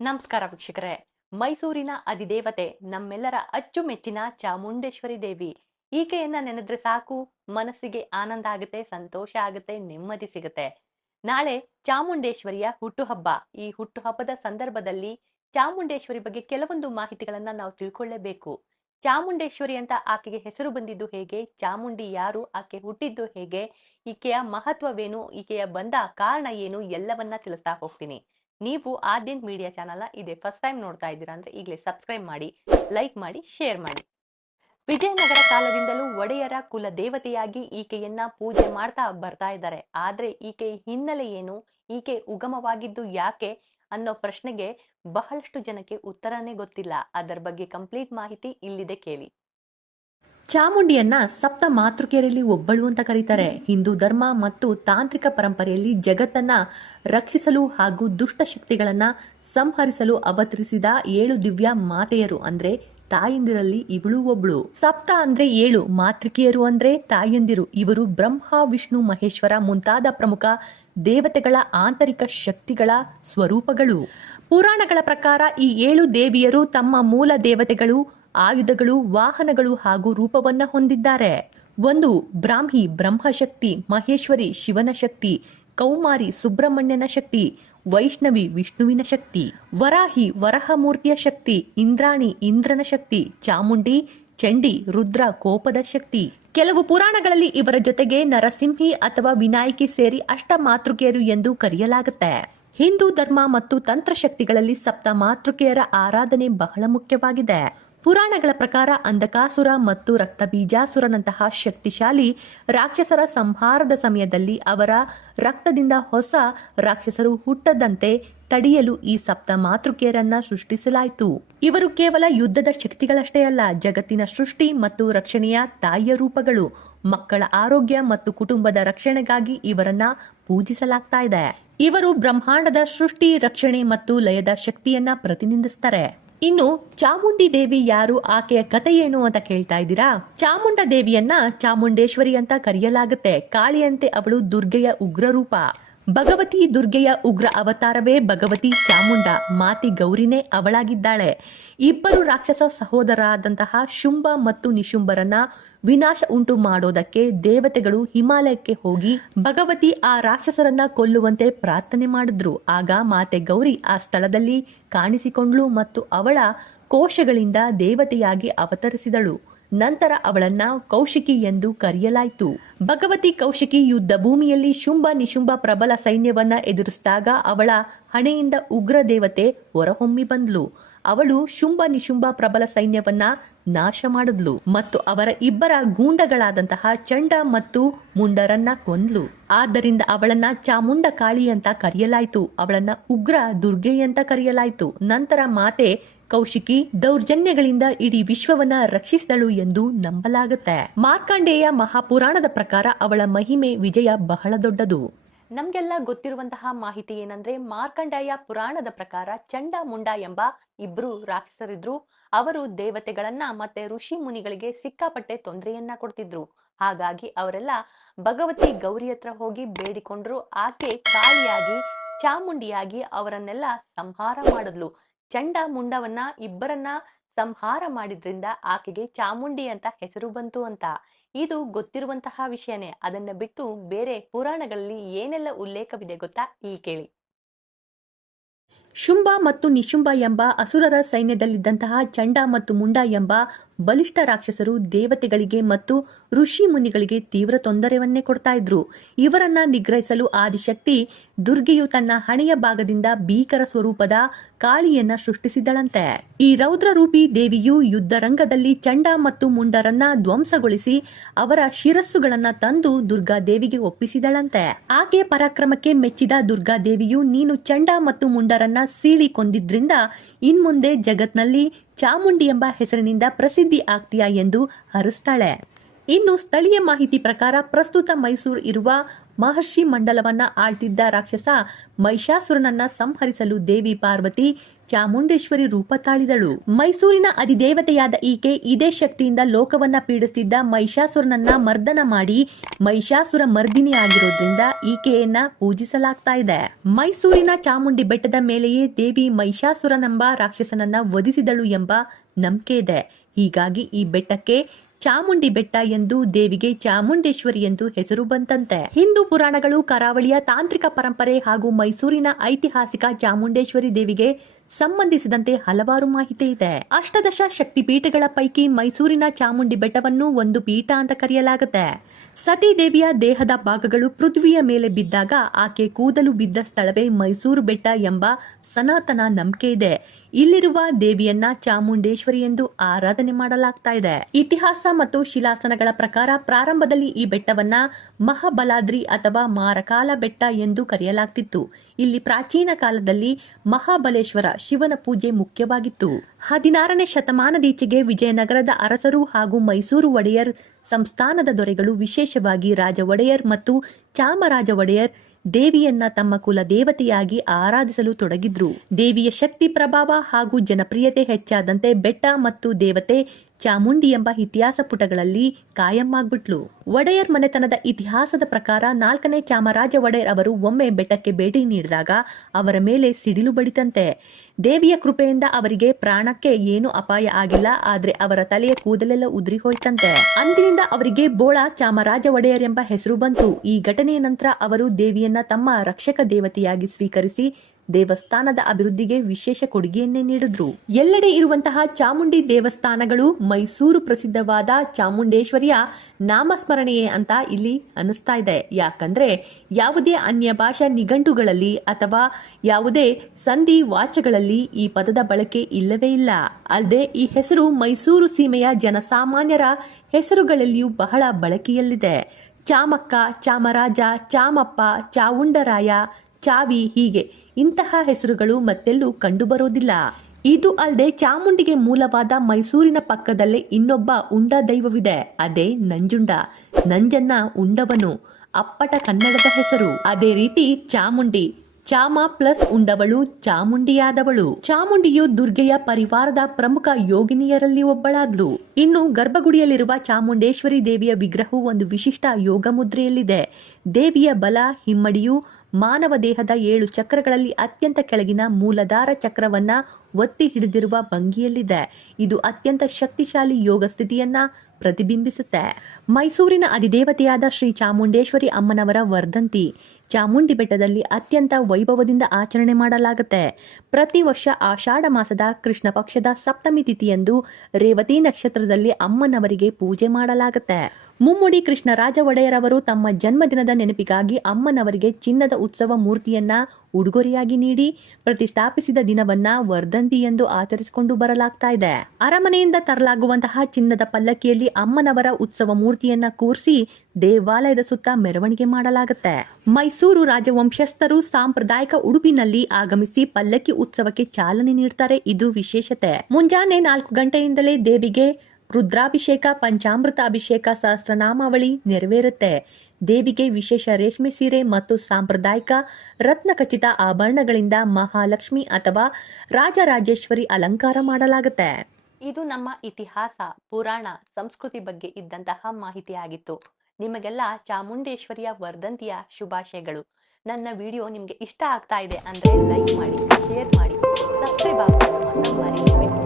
ನಮಸ್ಕಾರ ವೀಕ್ಷಕರೇ. ಮೈಸೂರಿನ ಅಧಿದೇವತೆ ನಮ್ಮೆಲ್ಲರ ಅಚ್ಚುಮೆಚ್ಚಿನ ಚಾಮುಂಡೇಶ್ವರಿ ದೇವಿ. ಈಕೆಯನ್ನ ನೆನೆದ್ರೆ ಸಾಕು, ಮನಸ್ಸಿಗೆ ಆನಂದ ಆಗುತ್ತೆ, ಸಂತೋಷ ಆಗುತ್ತೆ, ನೆಮ್ಮದಿ ಸಿಗುತ್ತೆ. ನಾಳೆ ಚಾಮುಂಡೇಶ್ವರಿಯ ಹುಟ್ಟುಹಬ್ಬ. ಈ ಹುಟ್ಟುಹಬ್ಬದ ಸಂದರ್ಭದಲ್ಲಿ ಚಾಮುಂಡೇಶ್ವರಿ ಬಗ್ಗೆ ಕೆಲವೊಂದು ಮಾಹಿತಿಗಳನ್ನ ನಾವು ತಿಳ್ಕೊಳ್ಳೇಬೇಕು. ಚಾಮುಂಡೇಶ್ವರಿ ಅಂತ ಆಕೆಗೆ ಹೆಸರು ಬಂದಿದ್ದು ಹೇಗೆ, ಚಾಮುಂಡಿ ಯಾರು, ಆಕೆ ಹುಟ್ಟಿದ್ದು ಹೇಗೆ, ಈಕೆಯ ಮಹತ್ವವೇನು, ಈಕೆಯ ಬಂದ ಕಾರಣ ಏನು, ಎಲ್ಲವನ್ನ ತಿಳಿಸ್ತಾ ಹೋಗ್ತೀನಿ. ನೀವು ಆದ್ಯಂತ್ ಮೀಡಿಯಾ ಚಾನಲ್ನ ಇದೇ ಫಸ್ಟ್ ಟೈಮ್ ನೋಡ್ತಾ ಇದ್ದೀರಾ ಅಂದ್ರೆ ಈಗಲೇ ಸಬ್ಸ್ಕ್ರೈಬ್ ಮಾಡಿ, ಲೈಕ್ ಮಾಡಿ, ಶೇರ್ ಮಾಡಿ. ವಿಜಯನಗರ ಕಾಲದಿಂದಲೂ ಒಡೆಯರ ಕುಲ ದೇವತೆಯಾಗಿ ಈಕೆಯನ್ನ ಪೂಜೆ ಮಾಡ್ತಾ ಬರ್ತಾ ಇದ್ದಾರೆ. ಆದ್ರೆ ಈಕೆ ಹಿನ್ನೆಲೆ ಏನು, ಈಕೆ ಉಗಮವಾಗಿದ್ದು ಯಾಕೆ ಅನ್ನೋ ಪ್ರಶ್ನೆಗೆ ಬಹಳಷ್ಟು ಜನಕ್ಕೆ ಉತ್ತರನೇ ಗೊತ್ತಿಲ್ಲ. ಅದರ ಬಗ್ಗೆ ಕಂಪ್ಲೀಟ್ ಮಾಹಿತಿ ಇಲ್ಲಿದೆ, ಕೇಳಿ. ಚಾಮುಂಡಿಯನ್ನ ಸಪ್ತ ಮಾತೃಕೆಯರಲ್ಲಿ ಒಬ್ಬಳು ಅಂತ ಕರೀತಾರೆ. ಹಿಂದೂ ಧರ್ಮ ಮತ್ತು ತಾಂತ್ರಿಕ ಪರಂಪರೆಯಲ್ಲಿ ಜಗತ್ತನ್ನ ರಕ್ಷಿಸಲು ಹಾಗೂ ದುಷ್ಟ ಶಕ್ತಿಗಳನ್ನ ಸಂಹರಿಸಲು ಅವತರಿಸಿದ 7 ದಿವ್ಯ ಮಾತೆಯರು ಅಂದ್ರೆ ತಾಯಂದಿರಲ್ಲಿ ಇವಳು ಒಬ್ಳು. ಸಪ್ತ ಅಂದ್ರೆ 7, ಮಾತೃಕೆಯರು ಅಂದ್ರೆ ತಾಯಂದಿರು. ಇವರು ಬ್ರಹ್ಮ, ವಿಷ್ಣು, ಮಹೇಶ್ವರ ಮುಂತಾದ ಪ್ರಮುಖ ದೇವತೆಗಳ ಆಂತರಿಕ ಶಕ್ತಿಗಳ ಸ್ವರೂಪಗಳು. ಪುರಾಣಗಳ ಪ್ರಕಾರ ಈ 7 ದೇವಿಯರು ತಮ್ಮ ಮೂಲ ದೇವತೆಗಳು, ಆಯುಧಗಳು, ವಾಹನಗಳು ಹಾಗೂ ರೂಪವನ್ನ ಹೊಂದಿದ್ದಾರೆ. 1 ಬ್ರಾಹ್ಮಿ ಬ್ರಹ್ಮಶಕ್ತಿ, ಮಹೇಶ್ವರಿ ಶಿವನ ಶಕ್ತಿ, ಕೌಮಾರಿ ಸುಬ್ರಹ್ಮಣ್ಯನ ಶಕ್ತಿ, ವೈಷ್ಣವಿ ವಿಷ್ಣುವಿನ ಶಕ್ತಿ, ವರಾಹಿ ವರಹಮೂರ್ತಿಯ ಶಕ್ತಿ, ಇಂದ್ರಾಣಿ ಇಂದ್ರನ ಶಕ್ತಿ, ಚಾಮುಂಡಿ ಚಂಡಿ ರುದ್ರ ಕೋಪದ ಶಕ್ತಿ. ಕೆಲವು ಪುರಾಣಗಳಲ್ಲಿ ಇವರ ಜೊತೆಗೆ ನರಸಿಂಹಿ ಅಥವಾ ವಿನಾಯಕಿ ಸೇರಿ ಅಷ್ಟ ಮಾತೃಕೆಯರು ಎಂದು ಕರೆಯಲಾಗುತ್ತೆ. ಹಿಂದೂ ಧರ್ಮ ಮತ್ತು ತಂತ್ರಶಕ್ತಿಗಳಲ್ಲಿ ಸಪ್ತ ಮಾತೃಕೆಯರ ಆರಾಧನೆ ಬಹಳ ಮುಖ್ಯವಾಗಿದೆ. ಪುರಾಣಗಳ ಪ್ರಕಾರ ಅಂಧಕಾಸುರ ಮತ್ತು ರಕ್ತಬೀಜಾಸುರನಂತಹ ಶಕ್ತಿಶಾಲಿ ರಾಕ್ಷಸರ ಸಂಹಾರದ ಸಮಯದಲ್ಲಿ ಅವರ ರಕ್ತದಿಂದ ಹೊಸ ರಾಕ್ಷಸರು ಹುಟ್ಟದಂತೆ ತಡೆಯಲು ಈ ಸಪ್ತ ಮಾತೃಕೆಯರನ್ನ ಸೃಷ್ಟಿಸಲಾಯಿತು. ಇವರು ಕೇವಲ ಯುದ್ಧದ ಶಕ್ತಿಗಳಷ್ಟೇ ಅಲ್ಲ, ಜಗತ್ತಿನ ಸೃಷ್ಟಿ ಮತ್ತು ರಕ್ಷಣೆಯ ತಾಯಿಯ ರೂಪಗಳು. ಮಕ್ಕಳ ಆರೋಗ್ಯ ಮತ್ತು ಕುಟುಂಬದ ರಕ್ಷಣೆಗಾಗಿ ಇವರನ್ನ ಪೂಜಿಸಲಾಗ್ತಾ ಇದೆ. ಇವರು ಬ್ರಹ್ಮಾಂಡದ ಸೃಷ್ಟಿ, ರಕ್ಷಣೆ ಮತ್ತು ಲಯದ ಶಕ್ತಿಯನ್ನ ಪ್ರತಿನಿಧಿಸ್ತಾರೆ. ಇನ್ನು ಚಾಮುಂಡಿ ದೇವಿ ಯಾರು, ಆಕೆಯ ಕಥೆ ಏನು ಅಂತ ಕೇಳ್ತಾ ಇದ್ದೀರಾ? ಚಾಮುಂಡ ದೇವಿಯನ್ನ ಚಾಮುಂಡೇಶ್ವರಿ ಅಂತ ಕರೆಯಲಾಗುತ್ತೆ. ಕಾಳಿಯಂತೆ ಅವಳು ದುರ್ಗೆಯ ಉಗ್ರ ರೂಪ. ಭಗವತಿ ದುರ್ಗೆಯ ಉಗ್ರ ಅವತಾರವೇ ಭಗವತಿ ಚಾಮುಂಡ. ಮಾತಿ ಗೌರಿನೇ ಅವಳಾಗಿದ್ದಾಳೆ. ಇಬ್ಬರು ರಾಕ್ಷಸ ಸಹೋದರರಾದಂತಹ ಶುಂಭ ಮತ್ತು ನಿಶುಂಭರನ್ನ ವಿನಾಶ ಉಂಟು ಮಾಡೋದಕ್ಕೆ ದೇವತೆಗಳು ಹಿಮಾಲಯಕ್ಕೆ ಹೋಗಿ ಭಗವತಿ ಆ ರಾಕ್ಷಸರನ್ನ ಕೊಲ್ಲುವಂತೆ ಪ್ರಾರ್ಥನೆ ಮಾಡಿದ್ರು. ಆಗ ಮಾತೆ ಗೌರಿ ಆ ಸ್ಥಳದಲ್ಲಿ ಕಾಣಿಸಿಕೊಂಡ್ಳು ಮತ್ತು ಅವಳ ಕೋಶಗಳಿಂದ ದೇವತೆಯಾಗಿ ಅವತರಿಸಿದಳು. ನಂತರ ಅವಳನ್ನ ಕೌಶಿಕಿ ಎಂದು ಕರೆಯಲಾಯಿತು. ಭಗವತಿ ಕೌಶಿಕಿ ಯುದ್ಧ ಭೂಮಿಯಲ್ಲಿ ಶುಂಭ ನಿಶುಂಭ ಪ್ರಬಲ ಸೈನ್ಯವನ್ನ ಎದುರಿಸಿದಾಗ ಅವಳ ಹಣೆಯಿಂದ ಉಗ್ರ ದೇವತೆ ಹೊರಹೊಮ್ಮಿ ಬಂದ್ಲು. ಅವಳು ಶುಂಭ ನಿಶುಂಭ ಪ್ರಬಲ ಸೈನ್ಯವನ್ನ ನಾಶ ಮಾಡಿದ್ಲು ಮತ್ತು ಅವರ ಇಬ್ಬರ ಗೂಂಡಗಳಾದಂತಹ ಚಂಡ ಮತ್ತು ಮುಂಡರನ್ನ ಕೊಂದ್ಲು. ಆದ್ದರಿಂದ ಅವಳನ್ನ ಚಾಮುಂಡ ಕಾಳಿ ಅಂತ ಕರೆಯಲಾಯಿತು. ಅವಳನ್ನ ಉಗ್ರ ದುರ್ಗೆ ಅಂತ ಕರೆಯಲಾಯಿತು. ನಂತರ ಮಾತೆ ಕೌಶಿಕಿ ದೌರ್ಜನ್ಯಗಳಿಂದ ಇಡೀ ವಿಶ್ವವನ್ನ ರಕ್ಷಿಸಿದಳು ಎಂದು ನಂಬಲಾಗುತ್ತೆ. ಮಾರ್ಕಂಡೇಯ ಮಹಾಪುರಾಣದ ಪ್ರಕಾರ ಅವಳ ಮಹಿಮೆ ವಿಜಯ ಬಹಳ ದೊಡ್ಡದು. ನಮ್ಗೆಲ್ಲ ಗೊತ್ತಿರುವಂತಹ ಮಾಹಿತಿ ಏನಂದ್ರೆ, ಮಾರ್ಕಂಡೇಯ ಪುರಾಣದ ಪ್ರಕಾರ ಚಂಡ ಮುಂಡ ಎಂಬ ಇಬ್ರು ರಾಕ್ಷಸರಿದ್ರು. ಅವರು ದೇವತೆಗಳನ್ನ ಮತ್ತೆ ಋಷಿ ಮುನಿಗಳಿಗೆ ಸಿಕ್ಕಾಪಟ್ಟೆ ತೊಂದರೆಯನ್ನ ಕೊಡ್ತಿದ್ರು. ಹಾಗಾಗಿ ಅವರೆಲ್ಲ ಭಗವತಿ ಗೌರಿ ಹತ್ರ ಹೋಗಿ ಬೇಡಿಕೊಂಡ್ರು. ಆಕೆ ಕಾಳಿಯಾಗಿ ಚಾಮುಂಡಿಯಾಗಿ ಅವರನ್ನೆಲ್ಲ ಸಂಹಾರ ಮಾಡಿದ್ಲು. ಚಂಡ ಮುಂಡವನ್ನ ಇಬ್ಬರನ್ನ ಸಂಹಾರ ಮಾಡಿದ್ರಿಂದ ಆಕೆಗೆ ಚಾಮುಂಡಿ ಅಂತ ಹೆಸರು ಬಂತು ಅಂತ. ಇದು ಗೊತ್ತಿರುವಂತಹ ವಿಷಯನೇ. ಅದನ್ನ ಬಿಟ್ಟು ಬೇರೆ ಪುರಾಣಗಳಲ್ಲಿ ಏನೆಲ್ಲ ಉಲ್ಲೇಖವಿದೆ ಗೊತ್ತಾ? ಇಲ್ಲಿ ಕೇಳಿ. ಶುಂಭ ಮತ್ತು ನಿಶುಂಭ ಎಂಬ ಅಸುರರ ಸೈನ್ಯದಲ್ಲಿದ್ದಂತಹ ಚಂಡ ಮತ್ತು ಮುಂಡ ಎಂಬ ಬಲಿಷ್ಠ ರಾಕ್ಷಸರು ದೇವತೆಗಳಿಗೆ ಮತ್ತು ಋಷಿ ಮುನಿಗಳಿಗೆ ತೀವ್ರ ತೊಂದರೆಯನ್ನೇ ಕೊಡ್ತಾ ಇದ್ರು. ಇವರನ್ನ ನಿಗ್ರಹಿಸಲು ಆದಿಶಕ್ತಿ ದುರ್ಗೆಯು ತನ್ನ ಹಣೆಯ ಭಾಗದಿಂದ ಭೀಕರ ಸ್ವರೂಪದ ಕಾಳಿಯನ್ನ ಸೃಷ್ಟಿಸಿದಳಂತೆ. ಈ ರೌದ್ರ ರೂಪಿ ದೇವಿಯು ಯುದ್ಧ ರಂಗದಲ್ಲಿ ಚಂಡ ಮತ್ತು ಮುಂಡರನ್ನ ಧ್ವಂಸಗೊಳಿಸಿ ಅವರ ಶಿರಸ್ಸುಗಳನ್ನ ತಂದು ದುರ್ಗಾದೇವಿಗೆ ಒಪ್ಪಿಸಿದಳಂತೆ. ಆಕೆಯ ಪರಾಕ್ರಮಕ್ಕೆ ಮೆಚ್ಚಿದ ದುರ್ಗಾದೇವಿಯು, ನೀನು ಚಂಡ ಮತ್ತು ಮುಂಡರನ್ನ ಸೀಳಿ ಕೊಂದಿದ್ರಿಂದ ಇನ್ಮುಂದೆ ಜಗತ್ನಲ್ಲಿ ಚಾಮುಂಡಿ ಎಂಬ ಹೆಸರಿನಿಂದ ಪ್ರಸಿದ್ಧಿ ಆಗ್ತೀಯಾ ಎಂದು ಹರಿಸ್ತಾಳೆ. ಇನ್ನು ಸ್ಥಳೀಯ ಮಾಹಿತಿ ಪ್ರಕಾರ ಪ್ರಸ್ತುತ ಮೈಸೂರು ಇರುವ ಮಹರ್ಷಿ ಮಂಡಲವನ್ನ ಆಳ್ತಿದ್ದ ರಾಕ್ಷಸ ಮಹಿಷಾಸುರನನ್ನ ಸಂಹರಿಸಲು ದೇವಿ ಪಾರ್ವತಿ ಚಾಮುಂಡೇಶ್ವರಿ ರೂಪ ತಾಳಿದಳು. ಮೈಸೂರಿನ ಅಧಿದೇವತೆಯಾದ ಈಕೆ ಇದೇ ಶಕ್ತಿಯಿಂದ ಲೋಕವನ್ನ ಪೀಡಿಸುತ್ತಿದ್ದ ಮಹಿಷಾಸುರನನ್ನ ಮರ್ದನ ಮಾಡಿ ಮಹಿಷಾಸುರ ಮರ್ದಿನಿಯಾಗಿರೋದ್ರಿಂದ ಈಕೆಯನ್ನ ಪೂಜಿಸಲಾಗ್ತಾ ಇದೆ. ಮೈಸೂರಿನ ಚಾಮುಂಡಿ ಬೆಟ್ಟದ ಮೇಲೆಯೇ ದೇವಿ ಮಹಿಷಾಸುರನೆಂಬ ರಾಕ್ಷಸನನ್ನ ವಧಿಸಿದಳು ಎಂಬ ನಂಬಿಕೆ ಇದೆ. ಹೀಗಾಗಿ ಈ ಬೆಟ್ಟಕ್ಕೆ ಚಾಮುಂಡಿ ಬೆಟ್ಟ ಎಂದು ದೇವಿಗೆ ಚಾಮುಂಡೇಶ್ವರಿ ಎಂದು ಹೆಸರು ಬಂತಂತೆ. ಹಿಂದೂ ಪುರಾಣಗಳು, ಕರಾವಳಿಯ ತಾಂತ್ರಿಕ ಪರಂಪರೆ ಹಾಗೂ ಮೈಸೂರಿನ ಐತಿಹಾಸಿಕ ಚಾಮುಂಡೇಶ್ವರಿ ದೇವಿಗೆ ಸಂಬಂಧಿಸಿದಂತೆ ಹಲವಾರು ಮಾಹಿತಿ ಇದೆ. ಅಷ್ಟದಶ ಶಕ್ತಿಪೀಠಗಳ ಪೈಕಿ ಮೈಸೂರಿನ ಚಾಮುಂಡಿ ಬೆಟ್ಟವನ್ನು ಒಂದು ಪೀಠ ಅಂತ ಕರೆಯಲಾಗುತ್ತೆ. ಸತಿ ದೇವಿಯ ದೇಹದ ಭಾಗಗಳು ಪೃಥ್ವಿಯ ಮೇಲೆ ಬಿದ್ದಾಗ ಆಕೆ ಕೂದಲು ಬಿದ್ದ ಸ್ಥಳವೇ ಮೈಸೂರು ಬೆಟ್ಟ ಎಂಬ ಸನಾತನ ನಂಬಿಕೆ ಇದೆ. ಇಲ್ಲಿರುವ ದೇವಿಯನ್ನ ಚಾಮುಂಡೇಶ್ವರಿ ಎಂದು ಆರಾಧನೆ ಮಾಡಲಾಗ್ತಾ ಇದೆ. ಇತಿಹಾಸ ಮತ್ತು ಶಿಲಾಸನಗಳ ಪ್ರಕಾರ ಪ್ರಾರಂಭದಲ್ಲಿ ಈ ಬೆಟ್ಟವನ್ನ ಮಹಾಬಲಾದ್ರಿ ಅಥವಾ ಮಾರಕಾಲ ಬೆಟ್ಟ ಎಂದು ಕರೆಯಲಾಗ್ತಿತ್ತು. ಇಲ್ಲಿ ಪ್ರಾಚೀನ ಕಾಲದಲ್ಲಿ ಮಹಾಬಲೇಶ್ವರ ಶಿವನ ಪೂಜೆ ಮುಖ್ಯವಾಗಿತ್ತು. 16ನೇ ಶತಮಾನದೀಚೆಗೆ ವಿಜಯನಗರದ ಅರಸರು ಹಾಗೂ ಮೈಸೂರು ಒಡೆಯರ್ ಸಂಸ್ಥಾನದ ದೊರೆಗಳು, ವಿಶೇಷವಾಗಿ ರಾಜ ಒಡೆಯರ್ ಮತ್ತು ಚಾಮರಾಜ ಒಡೆಯರ್ ದೇವಿಯನ್ನ ತಮ್ಮ ಕುಲ ದೇವತೆಯಾಗಿ ಆರಾಧಿಸಲು ತೊಡಗಿದ್ರು. ದೇವಿಯ ಶಕ್ತಿ ಪ್ರಭಾವ ಹಾಗೂ ಜನಪ್ರಿಯತೆ ಹೆಚ್ಚಾದಂತೆ ಬೆಟ್ಟ ಮತ್ತು ದೇವತೆ ಚಾಮುಂಡಿ ಎಂಬ ಇತಿಹಾಸ ಪುಟಗಳಲ್ಲಿ ಕಾಯಂ ಆಗ್ಬಿಟ್ಲು. ಒಡೆಯರ್ ಮನೆತನದ ಇತಿಹಾಸದ ಪ್ರಕಾರ 4ನೇ ಚಾಮರಾಜ ಒಡೆಯರ್ ಅವರು ಒಮ್ಮೆ ಬೆಟ್ಟಕ್ಕೆ ಭೇಟಿ ನೀಡಿದಾಗ ಅವರ ಮೇಲೆ ಸಿಡಿಲು ಬಡಿತಂತೆ. ದೇವಿಯ ಕೃಪೆಯಿಂದ ಅವರಿಗೆ ಪ್ರಾಣಕ್ಕೆ ಏನು ಅಪಾಯ ಆಗಿಲ್ಲ, ಆದ್ರೆ ಅವರ ತಲೆಯ ಕೂದಲೆಲ್ಲ ಉದುರಿ ಹೋಯ್ತಂತೆ. ಅಂದಿನಿಂದ ಅವರಿಗೆ ಬೋಳ ಚಾಮರಾಜ ಒಡೆಯರ್ ಎಂಬ ಹೆಸರು ಬಂತು. ಈ ಘಟನೆಯ ನಂತರ ಅವರು ದೇವಿಯನ್ನ ತಮ್ಮ ರಕ್ಷಕ ದೇವತೆಯಾಗಿ ಸ್ವೀಕರಿಸಿ ದೇವಸ್ಥಾನದ ಅಭಿವೃದ್ಧಿಗೆ ವಿಶೇಷ ಕೊಡುಗೆಯನ್ನೇ ನೀಡಿದ್ರು. ಎಲ್ಲೆಡೆ ಇರುವಂತಹ ಚಾಮುಂಡಿ ದೇವಸ್ಥಾನಗಳು ಮೈಸೂರು ಪ್ರಸಿದ್ಧವಾದ ಚಾಮುಂಡೇಶ್ವರಿಯ ನಾಮಸ್ಮರಣೆಯೇ ಅಂತ ಇಲ್ಲಿ ಅನಿಸ್ತಾ ಇದೆ. ಯಾಕಂದ್ರೆ ಯಾವುದೇ ಅನ್ಯ ಭಾಷಾ ನಿಘಂಟುಗಳಲ್ಲಿ ಅಥವಾ ಯಾವುದೇ ಸಂಧಿ ವಾಚಗಳಲ್ಲಿ ಈ ಪದದ ಬಳಕೆ ಇಲ್ಲವೇ ಇಲ್ಲ. ಅಲ್ಲದೆ ಈ ಹೆಸರು ಮೈಸೂರು ಸೀಮೆಯ ಜನಸಾಮಾನ್ಯರ ಹೆಸರುಗಳಲ್ಲಿಯೂ ಬಹಳ ಬಳಕೆಯಲ್ಲಿದೆ. ಚಾಮಕ್ಕ, ಚಾಮರಾಜ, ಚಾಮಪ್ಪ, ಚಾವುಂಡರಾಯ, ಚಾವಿ ಹೀಗೆ ಇಂತಹ ಹೆಸರುಗಳು ಮತ್ತೆಲ್ಲೂ ಕಂಡುಬರೋದಿಲ್ಲ. ಇದು ಅಲ್ಲದೆ ಚಾಮುಂಡಿಗೆ ಮೂಲವಾದ ಮೈಸೂರಿನ ಪಕ್ಕದಲ್ಲೇ ಇನ್ನೊಬ್ಬ ಉಂಡ ದೈವವಿದೆ. ಅದೇ ನಂಜುಂಡ. ನಂಜನ್ನ ಉಂಡವನು ಅಪ್ಪಟ ಕನ್ನಡದ ಹೆಸರು. ಅದೇ ರೀತಿ ಚಾಮುಂಡಿ, ಚಾಮ ಪ್ಲಸ್ ಉಂಡವಳು ಚಾಮುಂಡಿಯಾದವಳು. ಚಾಮುಂಡಿಯು ದುರ್ಗೆಯ ಪರಿವಾರದ ಪ್ರಮುಖ ಯೋಗಿನಿಯರಲ್ಲಿ ಒಬ್ಬಳಾದ್ಲು. ಇನ್ನು ಗರ್ಭಗುಡಿಯಲ್ಲಿರುವ ಚಾಮುಂಡೇಶ್ವರಿ ದೇವಿಯ ವಿಗ್ರಹವು ಒಂದು ವಿಶಿಷ್ಟ ಯೋಗ ಮುದ್ರೆಯಲ್ಲಿದೆ. ದೇವಿಯ ಬಲ ಹಿಮ್ಮಡಿಯು ಮಾನವ ದೇಹದ 7 ಚಕ್ರಗಳಲ್ಲಿ ಅತ್ಯಂತ ಕೆಳಗಿನ ಮೂಲಾಧಾರ ಚಕ್ರವನ್ನ ಒತ್ತಿ ಹಿಡಿದಿರುವ ಭಂಗಿಯಲ್ಲಿದೆ. ಇದು ಅತ್ಯಂತ ಶಕ್ತಿಶಾಲಿ ಯೋಗ ಸ್ಥಿತಿಯನ್ನ ಪ್ರತಿಬಿಂಬಿಸುತ್ತೆ. ಮೈಸೂರಿನ ಅಧಿದೇವತೆಯಾದ ಶ್ರೀ ಚಾಮುಂಡೇಶ್ವರಿ ಅಮ್ಮನವರ ವರ್ಧಂತಿ ಚಾಮುಂಡಿ ಬೆಟ್ಟದಲ್ಲಿ ಅತ್ಯಂತ ವೈಭವದಿಂದ ಆಚರಣೆ ಮಾಡಲಾಗುತ್ತೆ. ಪ್ರತಿ ವರ್ಷ ಆಷಾಢ ಮಾಸದ ಕೃಷ್ಣ ಪಕ್ಷದ ಸಪ್ತಮಿ ತಿಥಿಯಂದು ರೇವತಿ ನಕ್ಷತ್ರದಲ್ಲಿ ಅಮ್ಮನವರಿಗೆ ಪೂಜೆ ಮಾಡಲಾಗುತ್ತೆ. ಮುಮ್ಮಡಿ ಕೃಷ್ಣರಾಜ ಒಡೆಯರ್ ಅವರು ತಮ್ಮ ಜನ್ಮದಿನದ ನೆನಪಿಗಾಗಿ ಅಮ್ಮನವರಿಗೆ ಚಿನ್ನದ ಉತ್ಸವ ಮೂರ್ತಿಯನ್ನ ಉಡುಗೊರೆಯಾಗಿ ನೀಡಿ ಪ್ರತಿಷ್ಠಾಪಿಸಿದ ದಿನವನ್ನ ವರ್ಧಂತಿ ಎಂದು ಆಚರಿಸಿಕೊಂಡು ಬರಲಾಗ್ತಾ ಇದೆ. ಅರಮನೆಯಿಂದ ತರಲಾಗುವಂತಹ ಚಿನ್ನದ ಪಲ್ಲಕ್ಕಿಯಲ್ಲಿ ಅಮ್ಮನವರ ಉತ್ಸವ ಮೂರ್ತಿಯನ್ನ ಕೂರಿಸಿ ದೇವಾಲಯದ ಸುತ್ತ ಮೆರವಣಿಗೆ ಮಾಡಲಾಗುತ್ತೆ. ಮೈಸೂರು ರಾಜವಂಶಸ್ಥರು ಸಾಂಪ್ರದಾಯಿಕ ಉಡುಪಿನಲ್ಲಿ ಆಗಮಿಸಿ ಪಲ್ಲಕ್ಕಿ ಉತ್ಸವಕ್ಕೆ ಚಾಲನೆ ನೀಡ್ತಾರೆ. ಇದು ವಿಶೇಷತೆ. ಮುಂಜಾನೆ 4 ಗಂಟೆಯಿಂದಲೇ ದೇವಿಗೆ ರುದ್ರಾಭಿಷೇಕ, ಪಂಚಾಮೃತ ಅಭಿಷೇಕ, ಸಹಸ್ರನಾಮಾವಳಿ ನೆರವೇರುತ್ತೆ. ದೇವಿಗೆ ವಿಶೇಷ ರೇಷ್ಮೆ ಸೀರೆ ಮತ್ತು ಸಾಂಪ್ರದಾಯಿಕ ರತ್ನಖಚಿತ ಆಭರಣಗಳಿಂದ ಮಹಾಲಕ್ಷ್ಮಿ ಅಥವಾ ರಾಜರಾಜೇಶ್ವರಿ ಅಲಂಕಾರ ಮಾಡಲಾಗುತ್ತೆ. ಇದು ನಮ್ಮ ಇತಿಹಾಸ, ಪುರಾಣ, ಸಂಸ್ಕೃತಿ ಬಗ್ಗೆ ಇದ್ದಂತಹ ಮಾಹಿತಿ ಆಗಿತ್ತು. ನಿಮಗೆಲ್ಲ ಚಾಮುಂಡೇಶ್ವರಿಯ ವರ್ಧಂತಿಯ ಶುಭಾಶಯಗಳು. ನನ್ನ ವಿಡಿಯೋ ನಿಮಗೆ ಇಷ್ಟ ಆಗ್ತಾ ಇದೆ ಅಂದ್ರೆ ಲೈಕ್ ಮಾಡಿ, ಶೇರ್ ಮಾಡಿ, ಸಬ್ಸ್ಕ್ರೈಬ್ ಆಗೋದು ಮರೆಯಬೇಡಿ.